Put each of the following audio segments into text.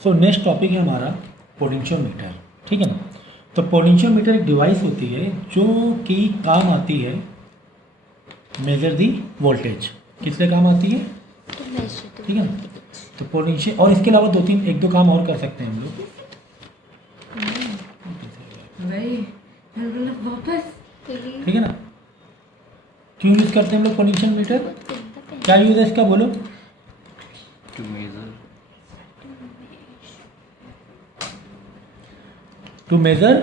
So next topic है हमारा potentiometer, ठीक है ना। तो पोटेंशियोमीटर एक डिवाइस होती है जो कि काम आती है मेजर दी वोल्टेज। किस लिए काम आती है? ठीक है ना। तो पोटेंशियल और इसके अलावा एक दो काम और कर सकते हैं हम लोग। वापस ठीक है ना। क्यों यूज़ करते हैं हम लोग पोटेंशियोमीटर? क्या यूज़ है इसका, बोलो। To major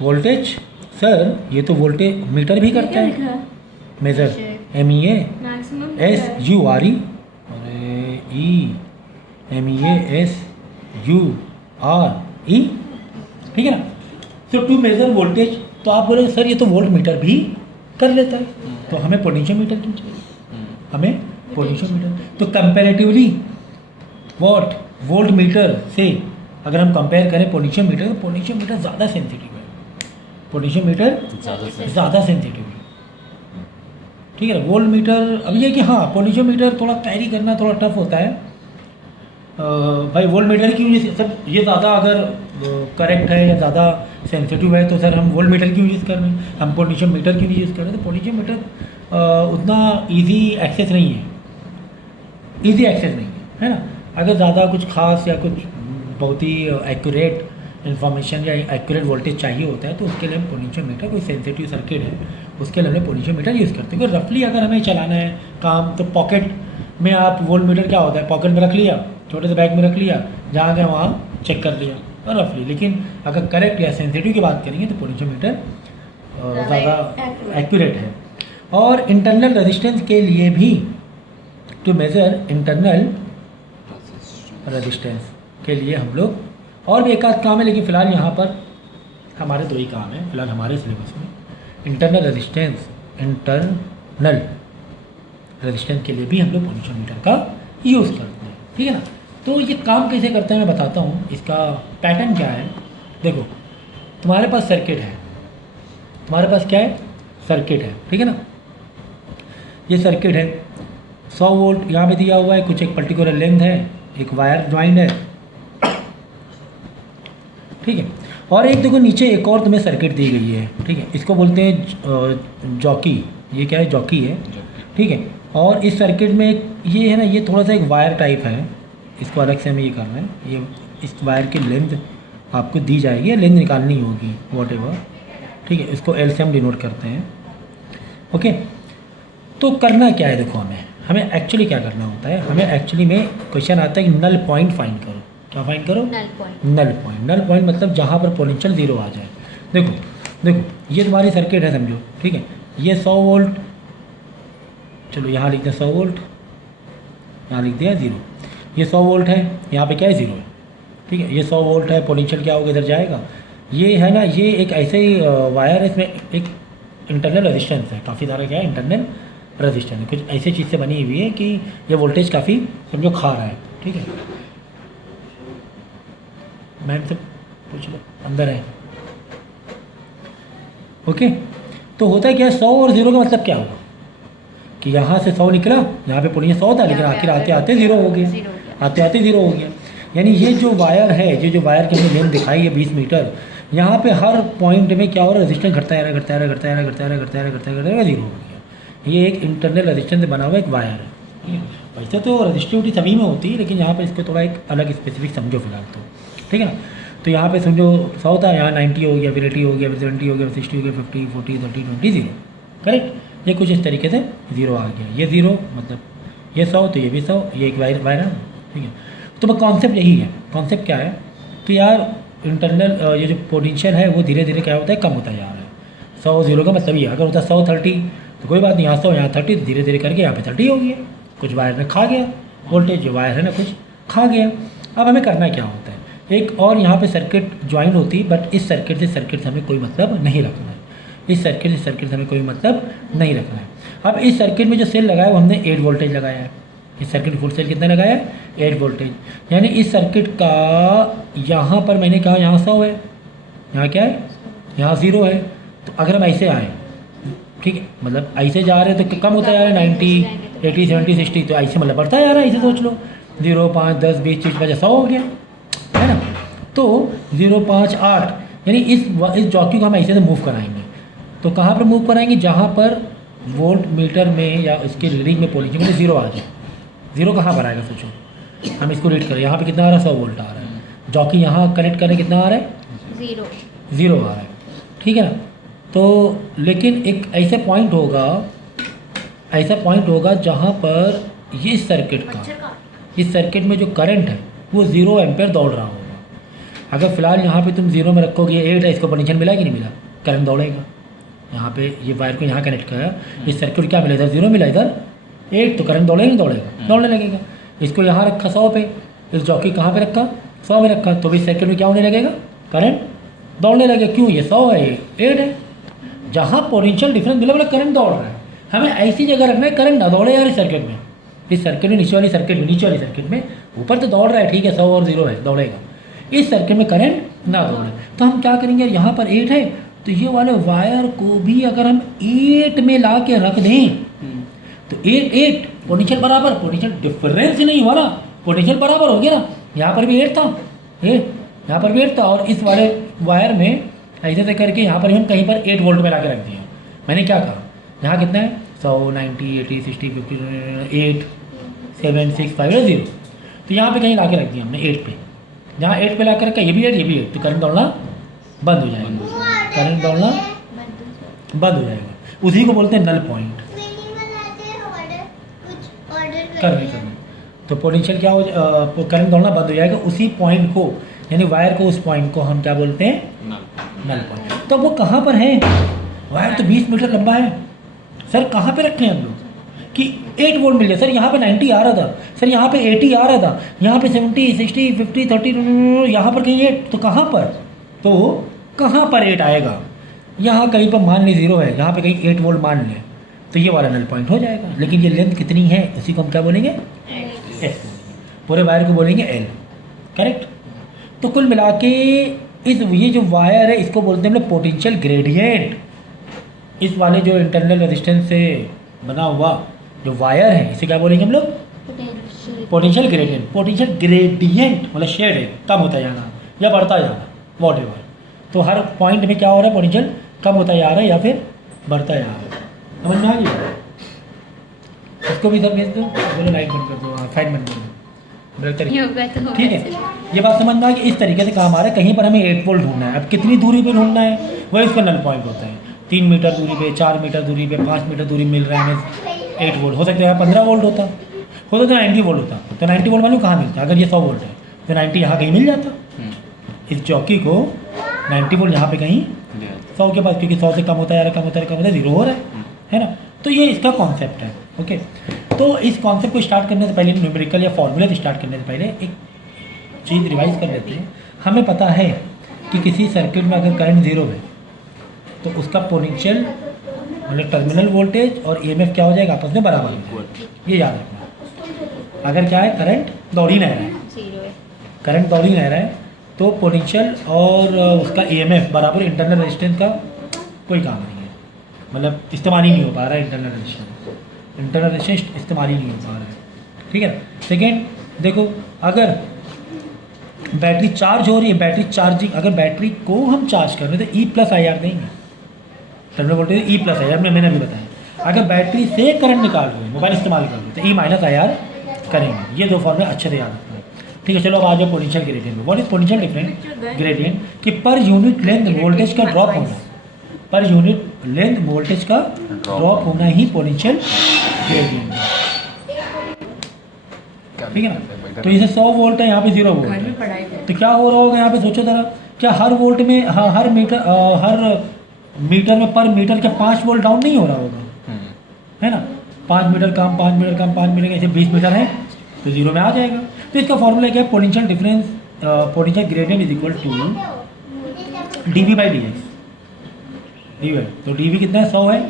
voltage. सर ये तो वोल्टेज मीटर भी करता है मेजर, MEASURE अरे MEASURE, ठीक है ना। सो टू मेजर वोल्टेज, तो आप बोले सर ये तो वोल्ट मीटर भी कर लेता है, तो हमें पोटेंशियोमीटर क्यों चाहिए? हमें पोटेंशियोमीटर तो कंपैरेटिवली वोल्ट मीटर से अगर हम कंपेयर करें पोटेंशियोमीटर, तो पोटेंशियोमीटर ज़्यादा सेंसिटिव है। पोटेंशियोमीटर ज़्यादा सेंसिटिव है, ठीक है। वोल्ट मीटर अब ये कि हाँ पोटेंशियोमीटर थोड़ा कैरी करना थोड़ा टफ होता है। भाई वोल्ट मीटर क्यों सब ये ज़्यादा अगर करेक्ट है या ज़्यादा सेंसिटिव है तो सर हम वोल्ट मीटर क्यों यूज़ कर रहे हैं, हम पोटेंशियोमीटर क्यों नहीं यूज़ कर रहे हैं? तो पोटेंशियोमीटर उतना इजी एक्सेस नहीं है, इजी एक्सेस नहीं है ना। अगर ज़्यादा कुछ खास या कुछ बहुत ही एक्यूरेट इन्फॉर्मेशन या एक्यूरेट वोल्टेज चाहिए होता है तो उसके लिए हम पोटेंशियोमीटर, कोई सेंसिटिव सर्किट है उसके लिए हमने पोटेंशियोमीटर यूज़ करते हैं। रफली अगर हमें चलाना है काम, तो पॉकेट में आप वोल्ट मीटर क्या होता है, पॉकेट में रख लिया, छोटे से बैग में रख लिया, जहाँ गए वहाँ चेक कर लिया और रफली। लेकिन अगर करेक्ट या सेंसिटिव की बात करेंगे तो पोटेंशियोमीटर ज़्यादा एक्यूरेट है। और इंटरनल रेजिस्टेंस के लिए भी, टू मेज़र इंटरनल रेजिस्टेंस के लिए हम लोग और भी एक आध काम है, लेकिन फ़िलहाल यहाँ पर हमारे दो ही काम है फ़िलहाल हमारे सिलेबस में। इंटरनल रेजिस्टेंस के लिए भी हम लोग पोटेंशियोमीटर का यूज़ करते हैं, ठीक है ना। तो ये काम कैसे करते हैं मैं बताता हूँ, इसका पैटर्न क्या है। देखो तुम्हारे पास सर्किट है, तुम्हारे पास क्या है, सर्किट है, ठीक है ना। ये सर्किट है 100 वोल्ट यहाँ पे दिया हुआ है, कुछ एक पर्टिकुलर लेंथ है, एक वायर ज्वाइंट है, ठीक है। और एक देखो नीचे एक और तुम्हें सर्किट दी गई है, ठीक है। इसको बोलते हैं जॉकी, ये क्या है, जॉकी है, ठीक है। और इस सर्किट में ये है ना, ये थोड़ा सा एक वायर टाइप है, इसको अलग से हमें ये करना है। ये इस वायर की लेंथ आपको दी जाएगी, लेंथ निकालनी होगी वॉटेवर, ठीक है। इसको L से हम डिनोट करते हैं, ओके। तो करना क्या है, देखो हमें एक्चुअली क्या करना होता है। हमें एक्चुअली में क्वेश्चन आता है कि नल पॉइंट फाइंड करो। क्या फाइंड करो? नल पॉइंट मतलब जहाँ पर पोटेंशियल ज़ीरो आ जाए। देखो ये तुम्हारी सर्किट है समझो, ठीक है। ये 100 वोल्ट, चलो यहाँ लिख दिया 100 वोल्ट, यहाँ लिख दिया 0। ये 100 वोल्ट है, यहाँ पे क्या है, 0 है, ठीक है। ये 100 वोल्ट है, पोटेंशियल क्या होगा, इधर जाएगा। ये है ना, ये एक ऐसे ही वायर है, इसमें एक इंटरनल रेजिस्टेंस है, काफ़ी सारा क्या है, इंटरनल रेजिस्टेंस है। कुछ ऐसी चीज़ से बनी हुई है कि ये वोल्टेज काफ़ी समझो खा रहा है, ठीक है। मैम से पूछ लो, अंदर है, ओके। तो होता है क्या, 100 और 0 का मतलब क्या होगा कि यहाँ से 100 निकला, यहाँ पे पोटेंशियल 100 था, लेकिन आखिर आते आते 0 हो गया, आते आते 0 हो गया। यानी ये जो वायर है, ये जो वायर की हमने लेंथ दिखाई है 20 मीटर, यहाँ पे हर पॉइंट में क्या हो रहा है, रेजिस्टेंस घटता है, 0 हो गया। ये एक इंटरनल रेजिस्टेंस से बना हुआ एक वायर है। वैसे तो रेजिस्टिविटी सभी में होती है, लेकिन यहाँ पे इसको थोड़ा एक अलग स्पेसिफिक समझो फिलहाल तो, ठीक है ना। तो यहाँ पे समझो 100 था, यहाँ 90 हो गया, फिर 80 हो गया, फिर 70 हो गया, फिर 60 हो गया, 50, 40, 30, 20, 0, करेक्ट। ये कुछ इस तरीके से 0 आ गया। ये 0 मतलब ये 100, तो ये भी 100, ये एक वायर है, ठीक है। तो कॉन्सेप्ट यही है। कॉन्सेप्ट क्या है कि यार इंटरनल ये जो पोटेंशियल है वो धीरे धीरे क्या होता है, कम होता जा रहा है। 100 0 का मतलब ये, अगर होता 100 30 तो कोई बात नहीं, यहाँ 100 यहाँ 30, धीरे धीरे करके यहाँ पे 30 हो गया। कुछ वायर ने खा गया वोल्टेज, ये वायर है ना कुछ खा गया। अब हमें करना क्या होता है, एक और यहाँ पे सर्किट ज्वाइन होती है, बट इस सर्किट से हमें कोई मतलब नहीं रखना है। इस सर्किट से हमें कोई मतलब नहीं रखना है। अब इस सर्किट में जो सेल लगाया वो हमने 8 वोल्टेज लगाया है। इस सर्किट फुल सेल कितना लगाया है, 8 वोल्टेज। यानी इस सर्किट का यहाँ पर मैंने कहा यहाँ 100 है, यहाँ क्या है, यहाँ 0 है। तो अगर हम ऐसे आए, ठीक है, मतलब ऐसे जा रहे हैं तो कम होता जा रहा है, 90, 80, 70, 60, तो ऐसे मतलब बढ़ता जा रहा है, ऐसे सोच लो। 0, 5, 10, 20, 30, 50, 100 हो गया, है ना। तो 0, 5, 8 यानी इस जॉकी को हम ऐसे से मूव कराएंगे। तो कहाँ पर मूव कराएंगे? जहाँ पर वोल्ट मीटर में या इसके रीडिंग में पोटेंशियल में 0 आ जाए। 0 कहाँ पर आएगा सोचो, हम इसको रीड करें, यहाँ पे कितना आ रहा है? 100 वोल्ट आ रहा है। जॉकी यहाँ कनेक्ट करें, कितना आ रहा है? 0 आ रहा है, ठीक है ना। तो लेकिन एक ऐसा पॉइंट होगा जहाँ पर ये इस सर्किट में जो करंट है वो 0 एम्पेयर दौड़ रहा होगा। अगर फिलहाल यहाँ पे तुम 0 में रखोगे, 8 है, इसको पोटेंशियल मिला कि नहीं मिला? करंट दौड़ेगा। यहाँ पे ये वायर को यहाँ कनेक्ट करा, इस सर्किट क्या मिला? इधर 0 मिला, इधर 8, तो करंट दौड़ेगा नहीं दौड़ेगा? दौड़ने लगेगा। इसको यहाँ रखा 100 पे, इस जॉकी कहाँ पे रखा? 100 में रखा, तो भी सर्किट में क्या होने लगेगा? करंट दौड़ने लगेगा। क्यों? ये 100 है, ये 8 है। जहाँ पोटेंशियल डिफरेंस मिला बोला करंट दौड़ रहा है, हमें ऐसी जगह रखना है करंट ना दौड़े यार। इस सर्किट में, इस सर्किट में, नीचे वाली सर्किट में ऊपर तो दौड़ रहा है, ठीक है, 100 और 0 है, दौड़ेगा। इस सर्किट में करंट ना दौड़े, तो हम क्या करेंगे? यहाँ पर 8 है, तो ये वाले वायर को भी अगर हम 8 में ला के रख दें तो 8 पोटेंशियल बराबर, पोटेंशियल डिफरेंस नहीं हुआ ना, पोटेंशियल बराबर हो गया ना। यहाँ पर भी 8 था, यहाँ पर भी 8 था, और इस वाले वायर में ऐसे से करके यहाँ पर हम कहीं पर 8 वोल्ट में ला के रख दिया। मैंने क्या कहा? यहाँ कितना है? 100, 90, 80, 60, 50, 8, 7, 6, 5, 0, तो यहाँ पे कहीं ला के रख दिया हमने 8 पे। जहाँ 8 पे ला कर रखा, ये भी 8, तो करंट दौड़ना बंद हो जाएगा, करंट दौड़ना बंद हो जाएगा। उसी को बोलते हैं नल पॉइंट। करने तो पोटेंशियल क्या हो, करंट दौड़ना बंद हो जाएगा। उसी पॉइंट को, यानी वायर को, उस पॉइंट को हम क्या बोलते हैं? Null point. तो वो कहाँ पर है? वायर तो 20 मीटर लंबा है सर, कहाँ पे रखे हैं हम लोग कि 8 वोल्ट मिल जाए? सर यहाँ पे 90 आ रहा था, सर यहाँ पे 80 आ रहा था, यहाँ पे 70, 60, 50, 30, यहाँ पर कहीं 8, तो कहाँ पर? तो कहाँ पर 8 आएगा? यहाँ कहीं पर मान ली 0 है, यहाँ पे कहीं 8 वोल्ट मान लें, तो ये वाला नल पॉइंट हो जाएगा। लेकिन ये लेंथ कितनी है, उसी को हम क्या बोलेंगे? एस। पूरे वायर को बोलेंगे एल, करेक्ट। तो कुल मिला के ये जो वायर है इसको बोलते हैं हम लोग पोटेंशियल ग्रेडियंट। इस वाले जो इंटरनल रेजिस्टेंस से बना हुआ जो वायर है, इसे क्या बोलेंगे हम लोग? Potential gradient. पोटेंशियल ग्रेडियंट मतलब शेड है, कम होता जाना या बढ़ता जाना, वॉट एवर। तो हर पॉइंट में क्या हो रहा है? पोटेंशियल कम होता जा रहा है या फिर बढ़ता जा रहा है। समझ में आ गया? इसको भी इधर भेज दो, बोलो लाइट बंद कर दो, फैन बंद कर दो, ठीक है। ये बात समझना है कि इस तरीके से काम आ रहा है। कहीं पर हमें 8 वोल्ट ढूंढना है, अब कितनी दूरी पे ढूंढना है वही इसका नल पॉइंट होता है। 3 मीटर दूरी पे, 4 मीटर दूरी पे, 5 मीटर दूरी मिल रहा है हमें 8 वोल्ट। हो सकता है 15 वोल्ट होता तो 90 वोल्ट होता। तो 90 वोल्ट मालूम कहाँ मिलता? अगर ये 100 वोल्ट है तो 90 यहाँ कहीं मिल जाता। इस चौकी को 90 वोल्ट यहाँ पे कहीं 100 के पास, क्योंकि 100 से कम होता है, कम होता है, 0 हो रहा है ना। तो ये इसका कॉन्सेप्ट है, ओके। तो इस कॉन्सेप्ट को स्टार्ट करने से पहले, न्यूमेरिकल या फॉर्मूले से स्टार्ट करने से पहले एक चीज़ रिवाइज कर लेते हैं। हमें पता है कि किसी सर्किट में अगर करंट 0 है तो उसका पोटेंशियल मतलब टर्मिनल वोल्टेज और ईएमएफ क्या हो जाएगा? आपस में बराबर हो जाएगा। ये याद रखना। अगर क्या है? करंट दौड़ ही नहीं रहा है, करंट दौड़ ही नहीं रहा है, तो पोटेंशियल और उसका ईएमएफ बराबर। इंटरनल रेजिस्टेंस का कोई काम नहीं है, मतलब इस्तेमाल ही नहीं हो पा रहा है इंटरनल रेजिस्टेंस इस्तेमाल ही नहीं हो पा रहा है, ठीक है। सेकेंड देखो, अगर बैटरी चार्ज हो रही है, बैटरी चार्जिंग, अगर बैटरी को हम चार्ज कर रहे हैं तो E+IR देंगे, टर्मिनल वोल्टेज E+IR में मैंने अभी बताया। अगर बैटरी से करंट निकाल रहे हैं, मोबाइल इस्तेमाल कर रहे हैं तो E-IR करेंगे। ये दो फॉर्मूले अच्छे से याद रखना है, ठीक है। चलो अब आ जाओ पोटेंशियल ग्रेडियंट में। What is potential different gradient? कि पर यूनिट लेंथ वोल्टेज का ड्रॉप होना, पर यूनिट लेंथ वोल्टेज का ड्रॉप होना ही पोटेंशियल ग्रेडियंट है, ठीक है ना। तो इसे 100 वोल्ट है, यहाँ पे 0 वोल्ट है, तो क्या हो रहा होगा यहाँ पे? सोचो जरा, क्या हर वोल्ट में हर मीटर में पर मीटर के 5 वोल्ट डाउन नहीं हो रहा होगा, है ना। 5 मीटर कम, 5 मीटर कम, 5 मीटर ऐसे 20 मीटर है तो 0 में आ जाएगा। तो इसका फॉर्मूला क्या है? Potential difference, potential gradient is equal to dV/dx। तो dV कितना है? 100 है,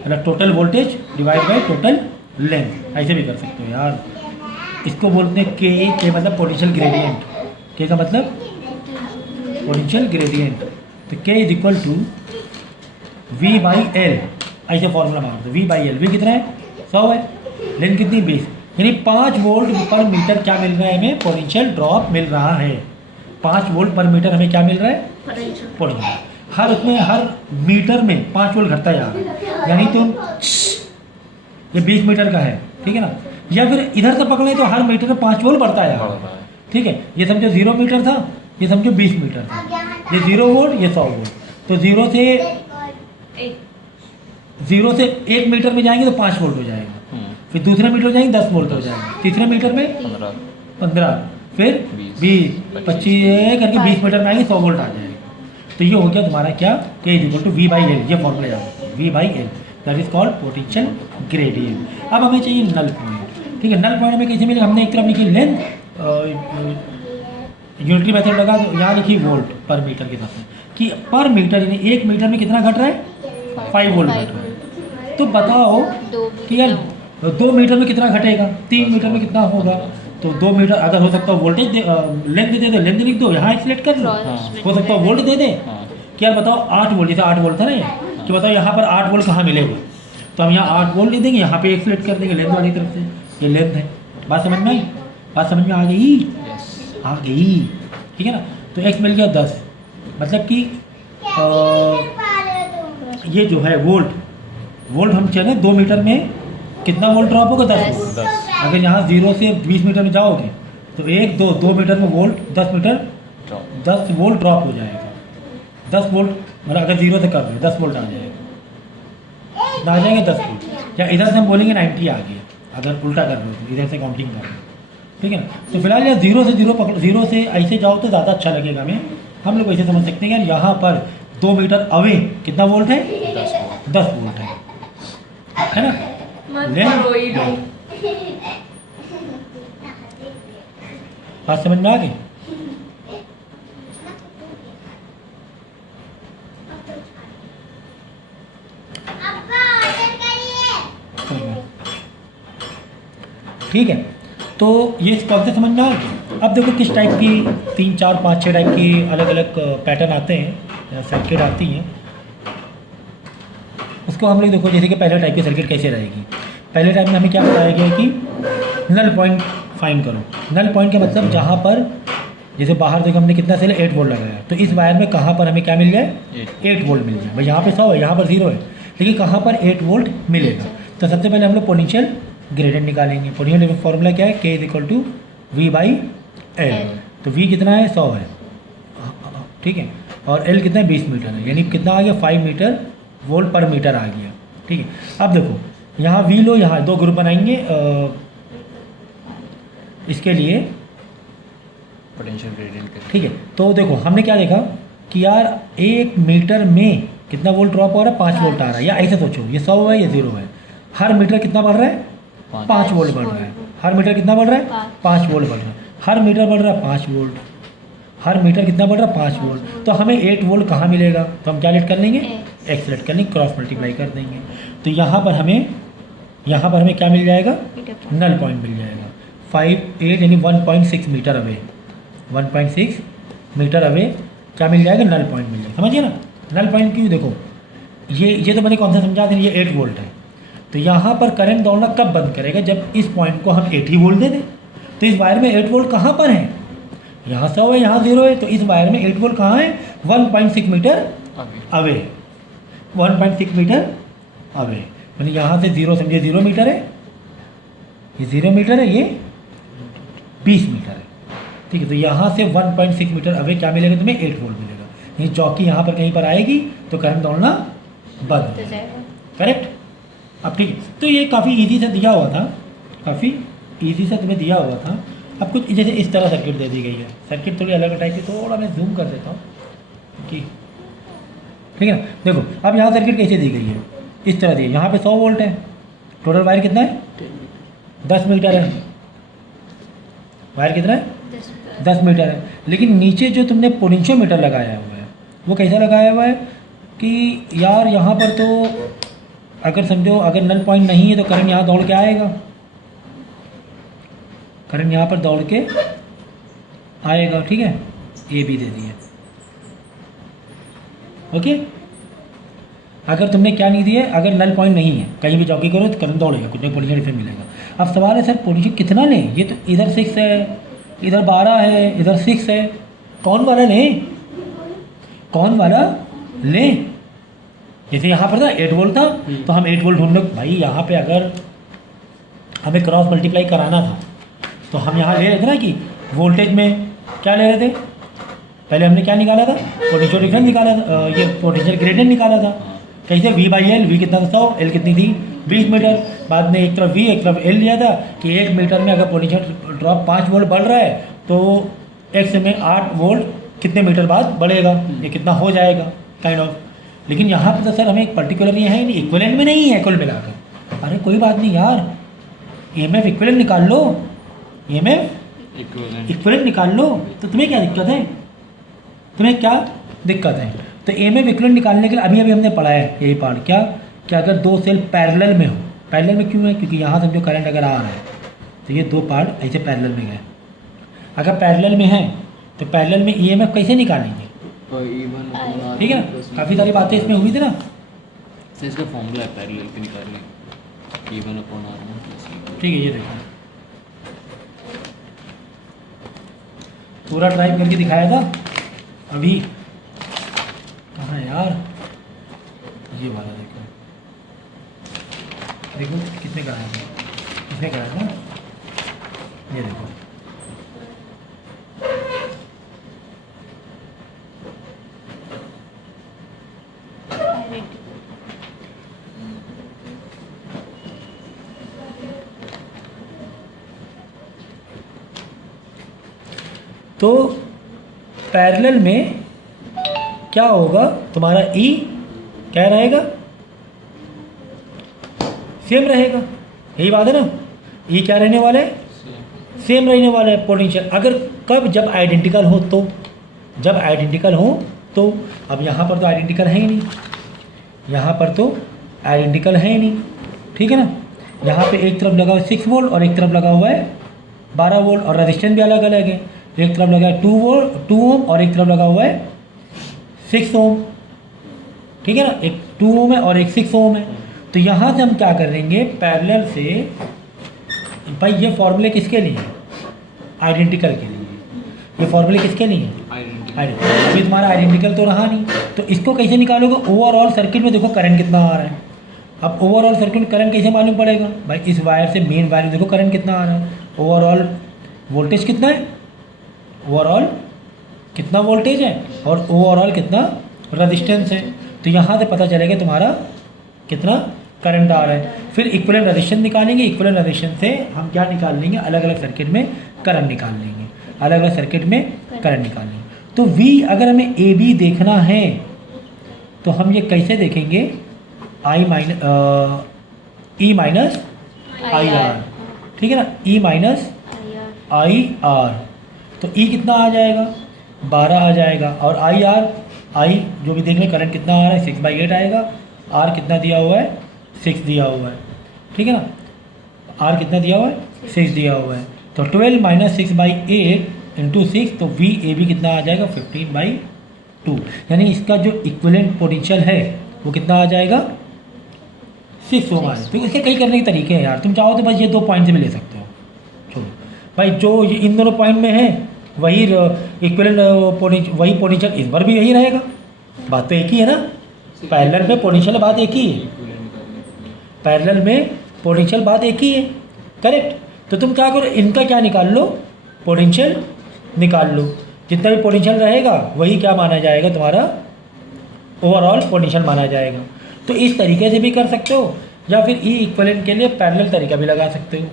मतलब total voltage divide by total length. ऐसे भी कर सकते हो यार। इसको बोलते हैं के मतलब पोटेंशियल ग्रेडियंट। के का मतलब पोटेंशियल ग्रेडियंट। तो के इज इक्वल टू V/L, ऐसे फॉर्मूला मार दो। V/L, V कितना है? 100 है, लेंथ कितनी? 20, यानी 5 वोल्ट पर मीटर क्या मिल रहा है हमें, पोटेंशियल ड्रॉप मिल रहा है। 5 वोल्ट पर मीटर हमें क्या मिल रहा है, पोटेंशियल। हर उसमें हर मीटर में 5 वोल्ट घटता जा रहा है, यानी तुम ये 20 मीटर का है, ठीक है ना, या फिर इधर से पकड़े तो हर मीटर में 5 वोल्ट बढ़ता जा रहा है, ठीक है। ये समझो 0 मीटर था, ये समझो 20 मीटर था, ये 0 वोल्ट, ये 100 वोल्ट। तो 0 से 1 मीटर में जाएंगे तो 5 वोल्ट हो जाएगा, फिर दूसरे मीटर जाएंगे 10 वोल्ट हो जाएगा, तीसरे मीटर में 15, फिर 20, 25 करके 20 मीटर में आएंगे 100 वोल्ट आ जाएगा। तो ये हो गया तुम्हारा क्या, K इक्वल टू V/L, ये फॉर्मूला याद रखो, V/L, that is called potential gradient. अब हमें चाहिए नल पॉइंट, ठीक है। नल पॉइंट हमें कैसे मिलेगा, हमने एक तरफ लिखी लेंथ, यूनिटरी मेथड लगा तो यहाँ लिखी वोल्ट पर मीटर के साथ कि पर मीटर यानी 1 मीटर में कितना घट रहा है, 5 वोल्ट घट रहा है। तो बताओ कि यार 2 मीटर में कितना घटेगा, 3 मीटर में कितना होगा। तो 2 मीटर अगर हो सकता है वोल्टेज लेंथ दे दे, लेंथ लिख दो, यहाँ एक्सलेट कर लो, हो सकता है वोल्ट दे दे कि यार बताओ 8 वोल्ट, जैसे 8 वोल्ट था ना ये, कि बताओ यहाँ पर 8 वोल्ट कहाँ मिलेगा। तो हम यहाँ 8 वोल्ट लिख देंगे, यहाँ पे एक्सलेट कर देंगे लेंथ वाली तरफ से, ये लेंथ है। बात समझ में आई, बात समझ में आ गई, आ गई, ठीक है ना। तो एक्स मिल गया 10, मतलब कि ये जो है वोल्ट हम चले 2 मीटर में कितना वोल्ट ड्रॉप होगा, 10 वोल्ट। अगर यहाँ 0 से 20 मीटर में जाओगे तो 1 2 मीटर में वोल्ट 10 वोल्ट ड्रॉप हो जाएगा। 10 वोल्ट मतलब अगर 0 से कर दो 10 वोल्ट आ जाएगा, कितना आ जाएंगे 10 वोल्ट। या इधर से हम बोलेंगे 90 आ गया, अगर उल्टा कर दो तो इधर से काउंटिंग कर दो, ठीक है ना। तो फिलहाल यार 0 से ऐसे जाओ तो ज़्यादा अच्छा लगेगा हमें। हम लोग ऐसे समझ सकते हैं यार यहाँ पर 2 मीटर अवे कितना वोल्ट है, 10 वोल्ट है ना। बात समझ में आ गई। ठीक है, तो ये कॉन्सेप्ट समझ में आ गया। अब देखो किस टाइप की 3 4 5 6 टाइप की अलग अलग पैटर्न आते हैं, सर्किट आती हैं। उसको हम लोग देखो, जैसे कि पहले टाइप की सर्किट कैसे रहेगी। पहले टाइप में हमें क्या बताया गया है कि नल पॉइंट फाइंड करो। नल पॉइंट का मतलब जहाँ पर जैसे बाहर देखो हमने कितना सेल 8 वोल्ट लगाया, तो इस वायर में कहाँ पर हमें क्या मिल जाए, 8 वोल्ट मिल जाए। भाई यहाँ पे 100 है, यहाँ पर 0 है, लेकिन कहाँ पर 8 वोल्ट मिलेगा। तो सबसे पहले हम लोग पोटेंशियल ग्रेडियंट निकालेंगे। पोटेंशियल फॉर्मूला क्या है, K इक्वल टू V/L। तो V कितना है, 100 है, ठीक है, और L कितना है, 20 मीटर है, यानी कितना आ गया, 5 मीटर वोल्ट पर मीटर आ गया, ठीक है। अब देखो यहाँ V लो, यहाँ 2 ग्रुप बनाएंगे इसके लिए पोटेंशियल ग्रेडियंट, ठीक है। तो देखो हमने क्या देखा कि यार 1 मीटर में कितना वोल्ट ड्रॉप हो रहा है, 5 वोल्ट आ रहा है। या ऐसे सोचो, ये 100 है, ये 0 है, हर मीटर कितना बढ़ रहा है, 5 वोल्ट बढ़ रहा है। हर मीटर कितना बढ़ रहा है, 5 वोल्ट बढ़ रहा है। हर मीटर बढ़ रहा है 5 वोल्ट, हर मीटर कितना बढ़ रहा है, 5 वोल्ट। तो हमें 8 वोल्ट कहाँ मिलेगा, तो हम क्या लेट कर लेंगे, एक्स लेट कर लेंगे, क्रॉस मल्टीप्लाई कर देंगे। तो यहाँ पर हमें क्या मिल जाएगा, नल पॉइंट मिल जाएगा 8 यानी 1.6 मीटर अवे, 1.6 मीटर अवे क्या मिल जाएगा, नल पॉइंट मिल जाएगा। समझिए ना, नल पॉइंट क्यों, देखो ये तो मैंने कौन सा समझा दें, ये 8 वोल्ट है। तो यहाँ पर करंट दौड़ना कब बंद करेगा, जब इस पॉइंट को हम 8 ही वोल्ट दे दें। तो इस वायर में 8 वोल्ट कहाँ पर है, यहाँ 100 है, यहाँ 0 है, तो इस वायर में 8 वोल्ट कहाँ है, 1.6 मीटर अवे, 1.6 मीटर अवे, यानी यहाँ से 0 समझिए 0 मीटर है, ये 0 मीटर है, ये 20 मीटर है, ठीक है। तो यहाँ से 1.6 मीटर अवे क्या मिलेगा तुम्हें, 8 वोल्ट मिलेगा। ये चौकी यहाँ पर कहीं पर आएगी तो करंट दौड़ना बंद हो जाएगा, करेक्ट। अब ठीक है, तो ये काफ़ी इजी से दिया हुआ था, काफ़ी इजी से तुम्हें दिया हुआ था। अब कुछ जैसे इस तरह सर्किट दे दी गई है, सर्किट थोड़ी अलग टाइप की, थोड़ा मैं जूम कर देता हूँ कि ठीक है ना। देखो अब यहाँ सर्किट कैसे दी गई है, इस तरह दी है, यहाँ पे 100 वोल्ट है, टोटल वायर कितना है, 10 मीटर है, वायर कितना है, 10 मीटर है। लेकिन नीचे जो तुमने पोटेंशियोमीटर लगाया हुआ है वो कैसा लगाया हुआ है कि यार यहाँ पर तो अगर समझो अगर नल पॉइंट नहीं है तो करंट यहाँ दौड़ के आएगा, करंट यहाँ पर दौड़ के आएगा, ठीक है। ये भी दे दिए, ओके। अगर तुमने क्या नहीं दिया, अगर नल पॉइंट नहीं है, कहीं भी जॉकी करो तो करंट दौड़ेगा, कुछ नहीं पोटेंशियल डिफरेंस मिलेगा। अब सवाल है सर पोटेंशियल कितना लें, ये तो इधर 6 है, इधर 12 है, इधर 6 है, कौन वाला लें, कौन वाला लें? जैसे यहाँ पर था 8 वोल्ट था, तो हम 8 वोल्ट ढूंढ लो। भाई यहाँ पे अगर हमें क्रॉस मल्टीप्लाई कराना था तो हम यहाँ ले रहे थे ना कि वोल्टेज में क्या ले रहे थे, पहले हमने क्या निकाला था, पोटेंशियल डिफरेंस निकाला था, ये पोटेंशियल ग्रेडियंट निकाला था। कैसे, V/L, V कितना था 100, L कितनी थी 20 मीटर। बाद में एक तरफ V एक तरफ L लिया था कि 1 मीटर में अगर पोटेंशियल ड्रॉप 5 वोल्ट बढ़ रहा है तो x में 8 वोल्ट कितने मीटर बाद बढ़ेगा, ये कितना हो जाएगा काइंड ऑफ। लेकिन यहाँ पर तो सर हमें एक पर्टिकुलर ये है नहीं, इक्विवेलेंट में नहीं है कुल मिलाकर। अरे कोई बात नहीं यार, EMF इक्विवेलेंट निकाल लो, EMF इक्विवेलेंट निकाल लो, तो तुम्हें क्या दिक्कत है, तुम्हें क्या दिक्कत है? तो EMF इक्विवेलेंट निकालने के लिए अभी हमने पढ़ा है यही पार्ट, क्या कि अगर दो सेल पैरेलल में हो, पैरेलल में क्यों है, क्योंकि यहाँ से जो करंट अगर आ रहा है तो ये दो पार्ट ऐसे पैरेलल में गए। अगर पैरेलल में है तो पैरेलल में EMF कैसे निकालेंगे, ठीक है ना, काफ़ी सारी बातें इसमें हुई थी ना। सर इसका फॉर्मूला है पैरेलल के निकालने, E1/R1 ठीक है, ये देखो पूरा ड्राइव करके दिखाया था अभी, कहाँ है यार, ये वाला देखो, देखो किसने कराया था, किसने कराया था, ये देखो तो पैरेलल में क्या होगा तुम्हारा, E क्या रहेगा, सेम रहेगा, यही बात है ना, E क्या रहने वाला है, सेम रहने वाला है पोटेंशियल। अगर कब, जब आइडेंटिकल हो तो, जब आइडेंटिकल हो तो। अब यहाँ पर तो आइडेंटिकल है ही नहीं, यहाँ पर तो आइडेंटिकल है ही नहीं, ठीक है ना। यहाँ पे एक तरफ लगा हुआ है 6 वोल्ट और एक तरफ लगा हुआ है 12 वोल्ट, और रजिस्टेंस भी अलग अलग है, एक तरफ लगा है 2 ओम और एक तरफ लगा हुआ है 6 ओम, ठीक है ना, एक 2 ओम है और एक 6 ओम है। तो यहाँ से हम क्या करेंगे, पैरेलल से, भाई ये फॉर्मूले किसके लिए, आइडेंटिकल के लिए, ये फॉर्मूले किसके लिए, आइडेंटिकल। अभी तुम्हारा आइडेंटिकल तो रहा नहीं, तो इसको कैसे निकालोगे, ओवरऑल सर्किट में देखो करंट कितना आ रहा है। अब ओवरऑल सर्किट में करंट कैसे मालूम पड़ेगा, भाई इस वायर से मेन वायर में देखो करंट कितना आ रहा है, ओवरऑल वोल्टेज कितना है, ओवरऑल कितना वोल्टेज है और ओवरऑल कितना रेजिस्टेंस है। तो यहाँ से पता चलेगा तुम्हारा कितना करंट आ रहा है। फिर इक्विवेलेंट रेजिस्टेंस निकालेंगे, इक्विवेलेंट रेजिस्टेंस से हम क्या निकाल लेंगे, अलग अलग सर्किट में करंट निकाल लेंगे, अलग अलग सर्किट में करंट निकाल लेंगे। तो V अगर हमें AB देखना है तो हम ये कैसे देखेंगे, E माइनस IR, ठीक है ना, E माइनस IR। तो E कितना आ जाएगा, 12 आ जाएगा, और I जो भी देख लें करंट कितना आ रहा है 6/8 आएगा, R कितना दिया हुआ है 6 दिया हुआ है, ठीक है ना, R कितना दिया हुआ है 6 दिया हुआ है। तो 12 माइनस 6/8 इंटू 6, तो VAB कितना आ जाएगा 15/2, यानी इसका जो इक्विवेलेंट पोटेंशियल है वो कितना आ जाएगा 6 ओम आ जाएगा। तो इसके कई करने के तरीके हैं यार, तुम चाहो तो बस ये 2 पॉइंट से भी ले सकते हो। चलो भाई, जो ये इन दोनों पॉइंट में है वही इक्विवेलेंट वही पोटेंशियल इस बार भी यही रहेगा, बात तो एक ही है ना, पैरेलल में पोटेंशियल बात एक ही है, पैरेलल में पोटेंशियल बात एक ही है, करेक्ट। तो तुम क्या करो, इनका क्या निकाल लो, पोटेंशियल निकाल लो, जितना भी पोटेंशियल रहेगा वही क्या माना जाएगा, तुम्हारा ओवरऑल पोटेंशियल माना जाएगा। तो इस तरीके से भी कर सकते हो, या फिर E इक्विवेलेंट के लिए पैरेलल तरीका भी लगा सकते हो,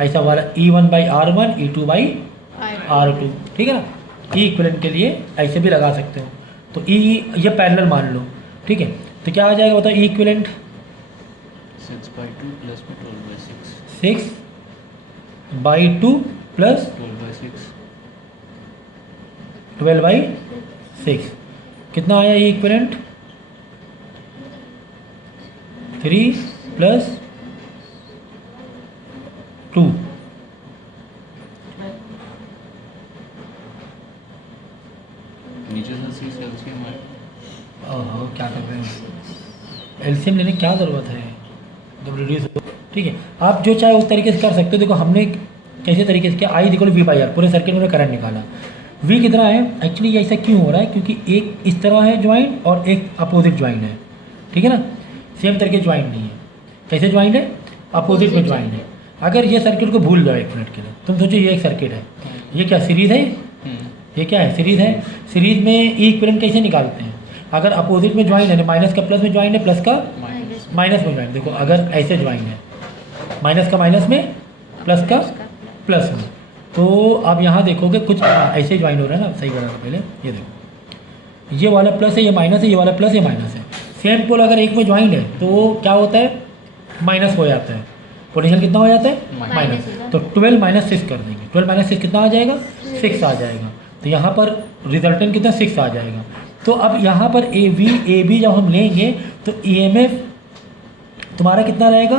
ऐसा वाला E1/R1 E2/R2, ठीक है ना, E इक्विवेलेंट के लिए ऐसे भी लगा सकते हो। तो E ये पैरेलल मान लो, ठीक है, तो क्या आ जाएगा बताओ E इक्विवेलेंट 6/2 प्लस 12/6, 6/2 प्लस 12/6 कितना आया ये इक्विवेलेंट, 3 प्लस 2, नीचे से C एलसीएम है, ओहो क्या कर रहे हैं, क्या ज़रूरत है जब रिड्यूस हो। ठीक है, आप जो चाहे उस तरीके से कर सकते हो। देखो हमने कैसे तरीके से किया, I equal we by are, पूरे सर्किट में करंट निकाला। वी कितना है, एक्चुअली ऐसा क्यों हो रहा है, क्योंकि एक इस तरह है ज्वाइंट और एक अपोजिट ज्वाइंट है। ठीक है ना, सेम तरीके ज्वाइंट नहीं है। कैसे ज्वाइंट है, अपोजिट में ज्वाइंट है। अगर ये सर्किट को भूल जाओ एक मिनट के लिए, तुम सोचो ये एक सर्किट है, ये क्या सीरीज़ है, ये क्या है, सीरीज़ है। सीरीज़ में इक्विवेलेंट कैसे निकालते हैं, अगर अपोजिट में ज्वाइंट है, माइनस का प्लस में ज्वाइंट है, प्लस का माइनस में ज्वाइंट। देखो अगर ऐसे ज्वाइंट है, माइनस का माइनस में, प्लस का प्लस में, तो आप यहाँ देखोगे कुछ ऐसे ज्वाइंट हो रहा है ना, सही बनाना पहले। ये देखो ये वाला प्लस है, ये माइनस है, ये वाला प्लस, ये माइनस है। सेम पोल अगर एक में ज्वाइंट है तो क्या होता है, माइनस हो जाता है, पोटेंशियल कितना हो जाता है, माइनस। तो 12 माइनस 6 कर देंगे, 12 माइनस 6 कितना आ जाएगा, 6 आ जाएगा। तो यहाँ पर रिजल्टेंट कितना, 6 आ जाएगा। तो अब यहाँ पर ए बी जब हम लेंगे तो EMF तुम्हारा कितना रहेगा,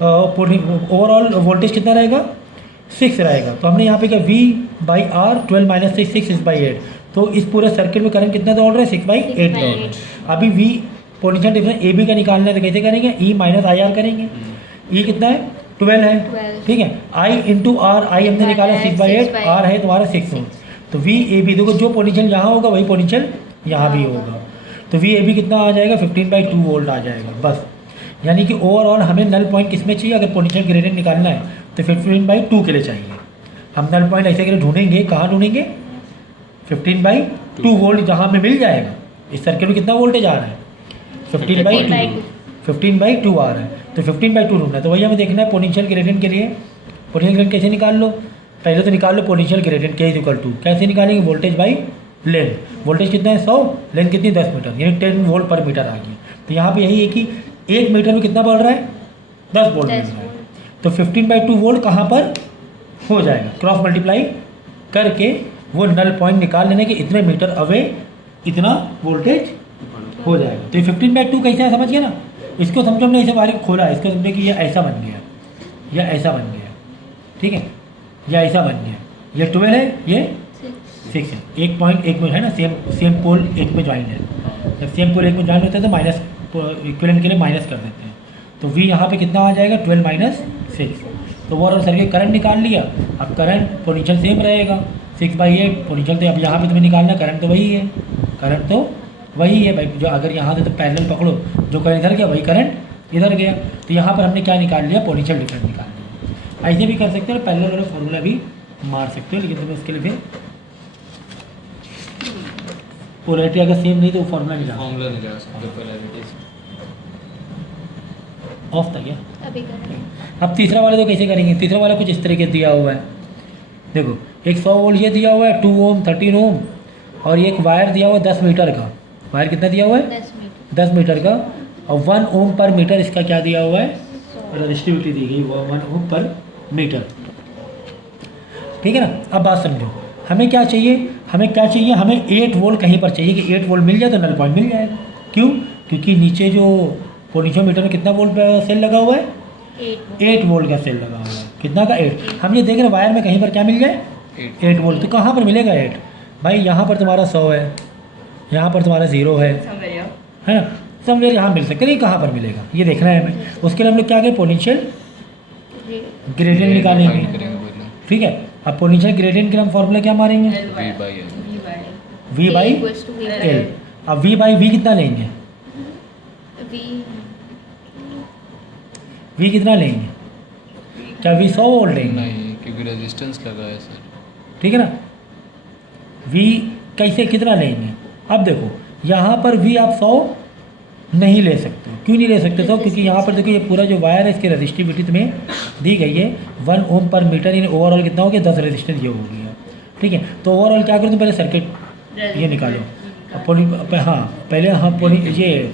ओवरऑल वोल्टेज कितना रहेगा, 6 रहेगा। तो हमने यहाँ पे क्या, V/R 12 माइनस 6 6/8। तो इस पूरे सर्किट में करंट कितना दौड़ रहा है, 6/8 दौड़ रहा है। अभी V पोटेंशियल डिफरेंस AB का निकालना है तो कैसे करेंगे, E माइनस IR करेंगे। E कितना है, 12 है। ठीक है, I इंटू R, I हमने निकाला 6/8, R है तुम्हारा 6 ओम। तो VAB देखो जो पोटेंशियल यहाँ होगा वही पोटेंशियल यहाँ भी होगा। तो VAB कितना आ जाएगा, 15/2 वोल्ट आ जाएगा बस। यानी कि ओवरऑल हमें नल पॉइंट किस में चाहिए, अगर पोटेंशियल ग्रेडियंट निकालना है तो 15/2 के लिए चाहिए। हम नल पॉइंट ऐसे के लिए ढूंढेंगे, कहाँ ढूंढेंगे, 15/2 वोल्ट जहाँ हमें मिल जाएगा। इस सर्किट में कितना वोल्टेज आ रहा है, 15/2 आ रहा है। तो 15/2 ढूंढना है, तो वही हमें देखना है पोटेंशियल ग्रेडियंट के लिए। पोटेंशियल ग्रेडियंट कैसे निकाल लो, पहले तो निकाल लो पोटेंशियल ग्रेडियंट K = 2। कैसे निकालेंगे, वोल्टेज बाई लेंथ। वोल्टेज कितना है 100, लेंथ कितनी 10 मीटर, यानी 10 वोल्ट पर मीटर आ गई। तो यहाँ पे यही है कि 1 मीटर में कितना बढ़ रहा है, 10 वोल्ट मिल रहा है। तो 15/2 वोल्ट कहाँ पर हो जाएगा, क्रॉस मल्टीप्लाई करके वो नल पॉइंट निकाल लेने के इतने मीटर अवे इतना वोल्टेज हो जाएगा। तो ये 15/2 कैसे है, समझ गया ना। इसको समझो, हमने ऐसे बारीक खोला, इसको समझे कि ये ऐसा बन गया, या ऐसा बन गया, ठीक है, या ऐसा बन गया। ये 12 है, ये 6 है। एक पॉइंट एक में है ना, सेम पोल एक में ज्वाइन है। जब सेम पोल एक में ज्वाइन होता है तो माइनस इक्विवेलेंट के लिए माइनस कर देते हैं। तो V यहाँ पे कितना आ जाएगा, 12 माइनस 6। तो ओवरऑल सर्किट करंट निकाल लिया। अब करंट पोटेंशियल सेम रहेगा, 6/8 पोटेंशियल। तो अब यहाँ पे तुम्हें निकालना, करंट तो वही है, करंट तो वही है भाई। जो अगर यहाँ से तो पैरेलल पकड़ो, जो करंट इधर गया वही करंट इधर गया। तो यहाँ पर हमने क्या निकाल लिया, पोटेंशियल डिफरेंस निकाल लिया। ऐसे भी कर सकते हो, पैरेलल वाला फॉर्मूला भी मार सकते हो, लेकिन तुम्हें उसके लिए फिर पोलैरिटी अगर सेम नहीं तो वो फॉर्मूला नहीं लगा सकते। ऑफ था क्या, अब तीसरा वाला तो कैसे करेंगे। तीसरा वाला कुछ इस तरीके दिया हुआ है, देखो एक 100 वोल्ट ये दिया हुआ है, 2 ओम 13 ओम, और एक वायर दिया हुआ है 10 मीटर का। वायर कितना दिया हुआ है, 10 मीटर का, और 1 ओम पर मीटर इसका क्या दिया हुआ है, रेजिस्टिविटी दी गई 1 ओम पर मीटर। ठीक है ना। अब बात समझो, हमें क्या चाहिए, हमें क्या चाहिए, हमें 8 वोल्ट कहीं पर चाहिए कि 8 वोल्ट मिल जाए तो नल पॉइंट मिल जाएगा। क्यों, क्योंकि नीचे जो पोटेंशियोमीटर में कितना वोल्ट सेल लगा हुआ है, 8 वोल्ट का सेल लगा हुआ है। कितना का, 8। हम ये देख रहे हैं वायर में कहीं पर क्या मिल जाए, 8 वोल्ट। तो कहाँ पर मिलेगा 8 भाई, यहाँ पर तुम्हारा 100 है, यहाँ पर तुम्हारा 0 है ना, समवेयर यहाँ मिल सकते, नहीं कहाँ पर मिलेगा ये देखना है हमें। उसके लिए हम लोग क्या करें, पोटेंशियल ग्रेडियंट निकालेंगे। ठीक है, अब पोटेंशियल ग्रेडियंट के हम फॉर्मूला क्या मारेंगे, V/L। अब V/V कितना लेंगे, V कितना लेंगे, क्या V 100 वोल्ट लेंगे, नहीं क्योंकि रेजिस्टेंस लगा है सर। ठीक है ना। V कैसे कितना लेंगे, अब देखो यहाँ पर V आप 100 नहीं ले सकते। क्यों नहीं ले सकते 100, क्योंकि यहाँ पर देखो ये पूरा जो वायर है इसकी रेजिस्टिविटी तुम्हें दी गई है 1 ओम पर मीटर, यानी ओवरऑल कितना हो गया, 10 रेजिस्टेंस ये हो गया। ठीक है, तो ओवरऑल क्या करो तुम, पहले सर्किट ये निकालो। हाँ पहले ये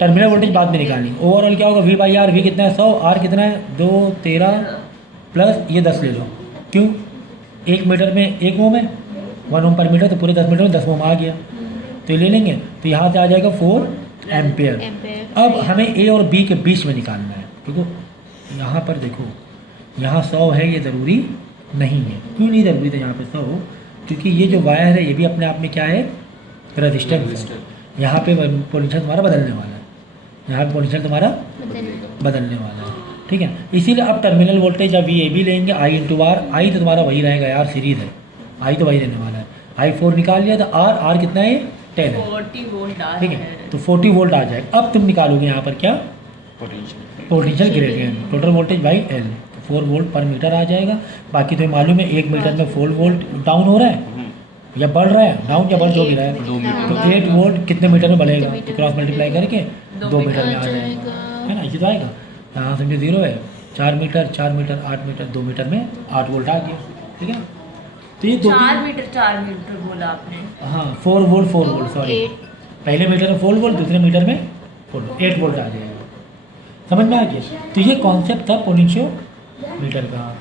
टर्मिनल वोल्टेज बाद में निकालेंगे। ओवरऑल क्या होगा, V/R, V कितना है 100, R कितना है 2 13 प्लस ये 10 ले लो। क्यों, 1 मीटर में 1 ओम है, 1 ओम पर मीटर, तो पूरे 10 मीटर में 10 ओम आ गया। तो ये ले लेंगे, तो यहाँ से आ जाएगा 4 एम्पेयर। अब हमें A और B के बीच में निकालना है। देखो यहाँ पर देखो, यहाँ 100 है, ये ज़रूरी नहीं है। क्यों नहीं ज़रूरी था यहाँ पे 100, क्योंकि ये जो वायर है ये भी अपने आप में क्या है, रेजिस्टेंस है। यहाँ पे पोटेंशियल तुम्हारा बदलने वाला है, यहाँ पे पोटेंशियल तुम्हारा बदल बदलने वाला है, ठीक है। इसीलिए अब टर्मिनल वोल्टेज या वी ए बी लेंगे आई इंटू आर, आई तो तुम्हारा वही रहेगा यार, सीरीज है, आई तो वही रहने वाला है। आई 4 निकाल लिया तो आर कितना है 10 है, 40 वोल्ट आ ठीक रहा है, तो 40 वोल्ट आ जाएगा। अब तुम निकालोगे यहाँ पर क्या, potential gradient, total voltage by L, 4 volt पर मीटर आ जाएगा। बाकी तुम्हें मालूम है 1 मीटर में 4 वोल्ट डाउन हो रहा है या बढ़ रहा है, डाउन या बढ़ जो भी रहा है, 2 मीटर। तो 8 वोल्ट कितने मीटर में बढ़ेगा, तो क्रॉस मल्टीप्लाई करके 2 2 मीटर में आ आ जाएगा, जाएगा। है ना, इसी तो आएगा। यहाँ समझो 0 है, 4 मीटर 8 मीटर, 2 मीटर में 8 वोल्ट आ गया, ठीक है। तो ये दो 4 मीटर बोला आपने। हाँ 4 वोल्ट सॉरी, 8 पहले मीटर में 4 वोल्ट, दूसरे मीटर में 8 वोल्ट आ जाएगा, समझ में आ गया। तो ये कॉन्सेप्ट था पोटेंशियोमीटर का।